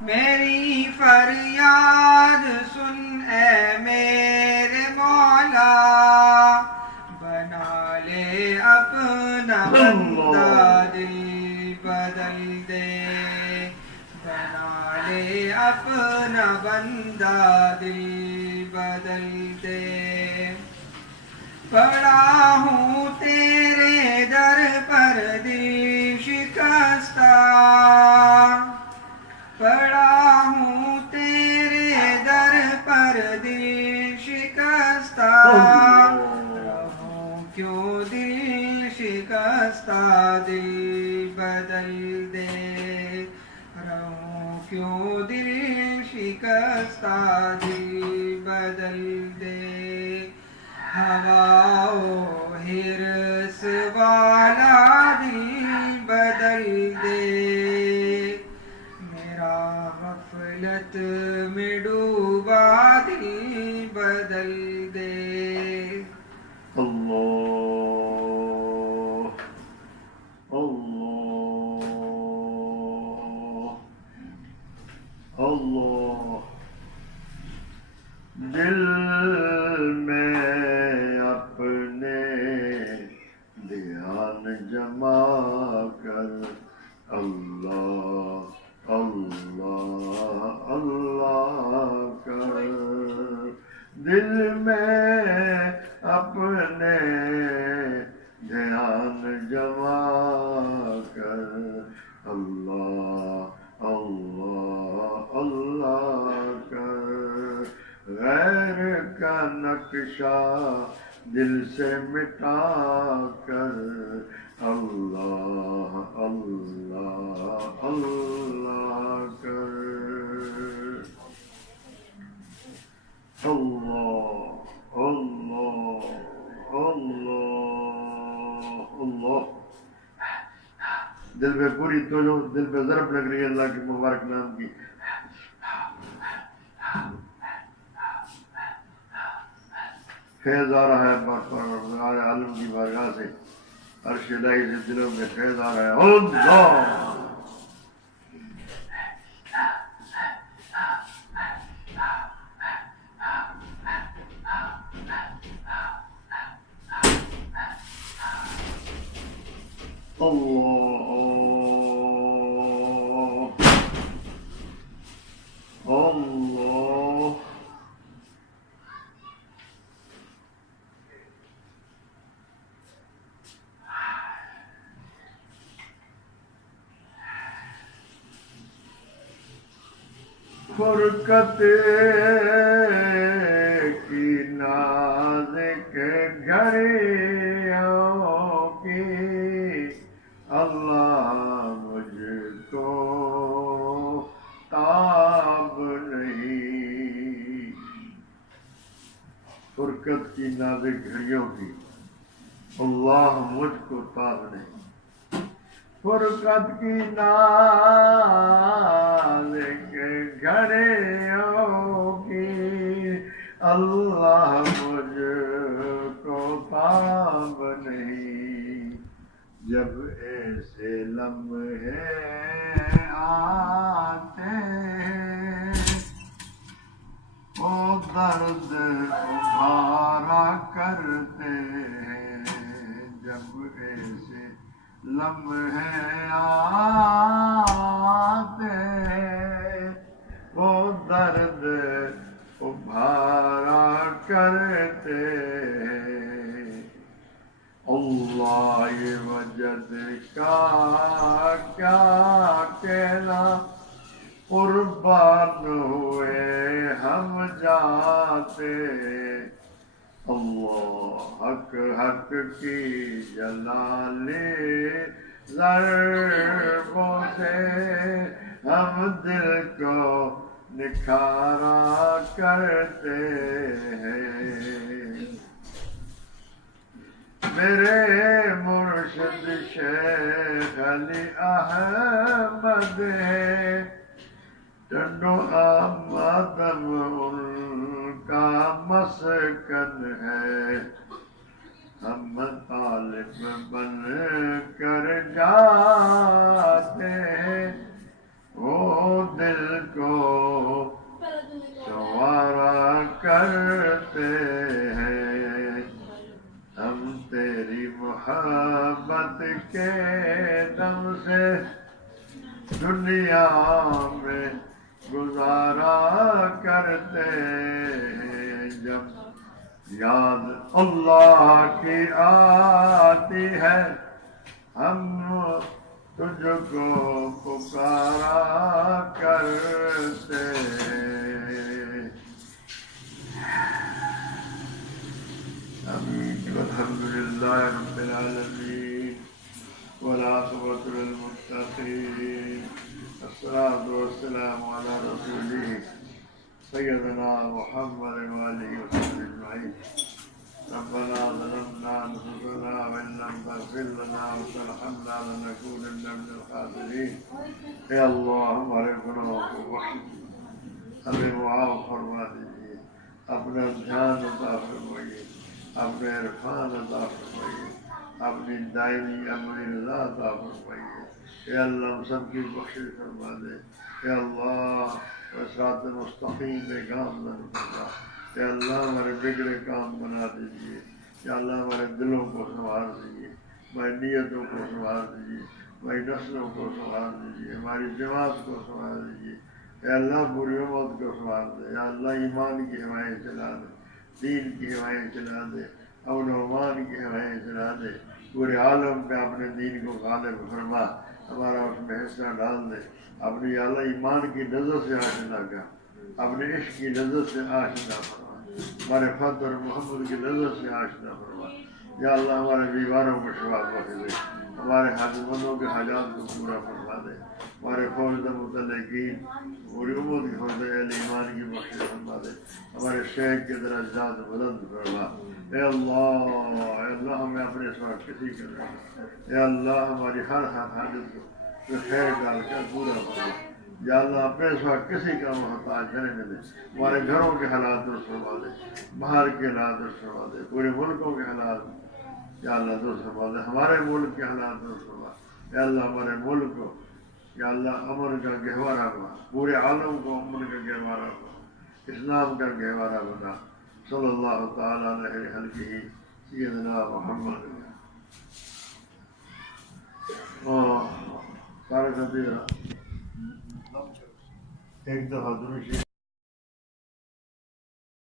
میری فریاد سن اے میرے مولا، بنا لے اپنا بندہ دل بدل دے، بنا لے اپنا بندہ دل بدل دے۔ پڑا ہوں تیرے در پر دل شکستہ، پڑا ہوں تیرے در پر دل شکستہ، رہوں کیوں دل شکستہ دل بدل دے، رہوں کیوں دل شکستہ دل بدل دے۔ ہوا و حرص والا دل بدل دے، میرا غفلت میں ڈوبا دل بدل دے۔ اللہ اللہ اللہ۔ دل میں اپنے دھیان جما کر اللہ اللہ اللہ کر، دل میں اپنے دھیان جما کر اللہ اللہ اللہ کر، غیر کا نقشہ دل سے مٹا کر اللہ اللہ اللہ کر، اللہ اللہ اللہ اللہ۔ دل پہ پوری توجہ، دل پہ ضرب لگ رہی ہے اللہ کے مبارک نام کی۔ فیض آ رہا ہے پروردگار عالم کی بارگاہ سے، عرش الہی سے دلوں میں فیض آ رہا ہے۔ اللہ اللہ فرقت کی نازک گھڑیوں کی اللہ مجھ کو تاب نہیں، فرقت کی نازک گھڑیوں کی اللہ مجھ کو تاب نہیں، فرقت کی نازک گھڑیوں کی اللہ مجھ کو تاب نہیں، جب ایسے لمحے آتے وہ درد ابھارا کرتے ہیں، جب ایسے لمحے آتے وہ درد ابھارا کرتے ہیں، اللہ یہ وجد کا کیا کہنا، قربان ہوئے ہم جاتے، اللہ حق حق کی جلالی ضربوں سے ہم دل کو نکھارا کرتے ہیں، میرے مرشد شیخ علی احمد ہے، ٹنڈو آمدم ان کا مسکن ہے، ہم طالب بن کر جاتے ہیں، وہ دل کو کے دم سے دنیا میں گزارا کرتے ہیں، جب یاد اللہ کی آتی ہے ہم تجھ کو پکارا کرتے ہیں۔ آمین والحمد للہ رب العالمین والعاقبۃ للمتقین والصلاۃ والسلام علی رسولہ سیدنا محمد وآلہ وصحبہ اجمعین۔ ربنا ظلمنا انفسنا وان لم تغفر لنا وترحمنا لنكونن من الخاسرین۔ اے اللہ ہمارے گناہوں کو بخش ہمیں معاف فرما دیجیے، اپنا دھیان عطا فرمائیے، اپنے عرفان عطا فرمائیے، اپنی دائمی امری رضا عطا فرمائیے۔ اے اللہ ہم سب کی بخشش فرما دے۔ اے اللہ صراط مستقیم میں گامزن فرما۔ اے اللہ ہمارے بگڑے کام بنا دیجیے۔ یا اللہ ہمارے دلوں کو سنوار دیجیے، ہماری نیتوں کو سنوار دیجیے، ہماری نسلوں کو سنوار دیجیے، ہماری جماعت کو سنوار دیجیے۔ اے اللہ پوری امت کو سنوار دے۔ یا اللہ ایمان کی ہوائیں چلا دے، دین کی ہوائیں چلا دے، امن و امان کی ہوائیں چلا دے۔ پورے عالم پہ اپنے دین کو غالب فرما، ہمارا اس میں حصہ ڈال دے۔ اپنی اللہ ایمان کی لذت سے آشنا کر، اپنے عشق کی لذت سے آشنا فرما، ہمارے فضل اور محمد کی لذت سے آشنا فرما۔ یا اللہ ہمارے بیماروں کو شفا بخش دے، ہمارے حاجت مندوں کے حاجات کو پورا فرما دے، ہمارے فوج متعلقین پوری امت کی فوج اہل ایمان کی بخش فرما دے، ہمارے شیخ کے درجات بلند فرما۔ اے اللہ ہمیں اپنے سوا کسی کے نہیں، اے اللہ ہماری ہر حاجت کو خیر ڈال کر پورا فرما۔ یا اللہ اپنے سوا کسی کا محتاج کرنے نہ دے، ہمارے گھروں کے حالات درست فرما دے، باہر کے حالات درست فرما دے، پورے ملکوں کے حالات یا اللہ درست فرما دے، ہمارے ملک کے حالات درست فرما۔ یا اللہ ہمارے ملک کو یا اللہ امن کا گہوارہ بنا، پورے عالم کو امن کا گہوارہ بنا، اسلام کا گہوارہ بنا۔ صلی اللہ تعالیٰ علیہ خلقہ سیدنا محمد۔ سارے ساتھی ایک دفعہ درود